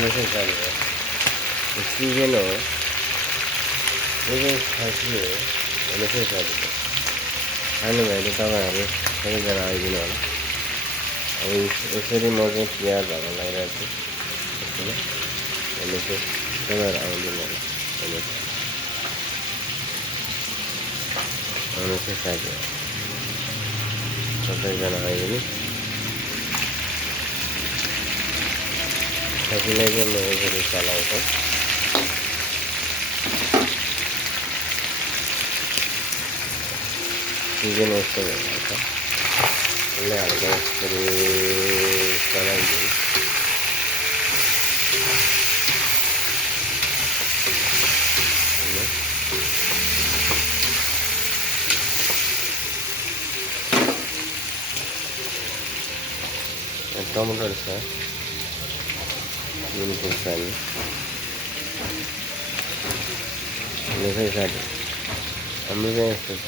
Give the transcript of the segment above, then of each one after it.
মেশিন চালিয়ে কি যেন থাকিয়ে মেশিন চালিয়ে खाने मैले तपाईँहरू सबैजना आइदिनु होला। अब यसरी म चाहिँ प्याज हाल्न लागिरहेको छु भनेपछि तपाईँहरू आइदिनु होला भनेपछि साथीहरू सबैजना आइदिनु। साथीलाई चाहिँ म यसरी चलाउँछु। सिजन यस्तो भइरहेको छ, उसले हाल्दा यसरी चलाइदिउँ। टमाटर छ, नुन खुर्सानी लेखै साथी हाम्रो चाहिँ यस्तो छ।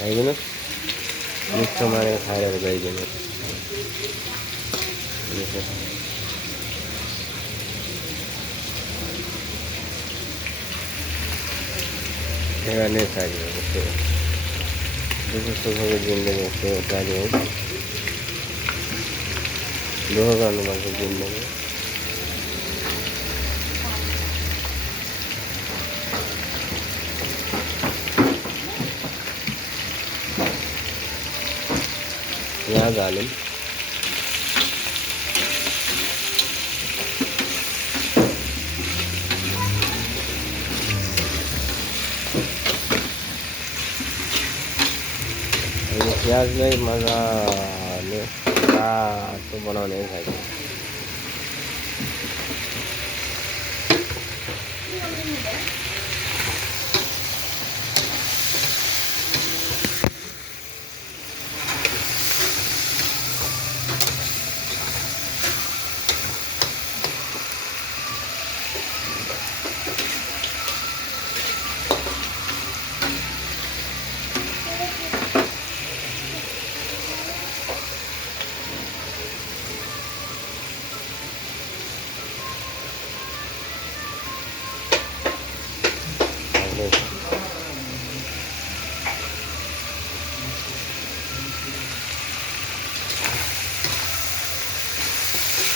आइदिनुहोस्, मिठो मानेर खाएर गइदिनु। त्यही गर्ने साथीहरू यस्तो दुःख सुखको जिन्दगी यस्तो साथी है, दुःख गर्नुपर्छ जिन्दगी। प्याज हाल्यौँ, प्याजलाई मजाले रातो बनाउने है साथी।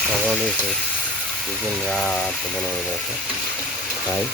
पकाउँदैछु, चिकन रातो बनाउँदैछ फ्राई।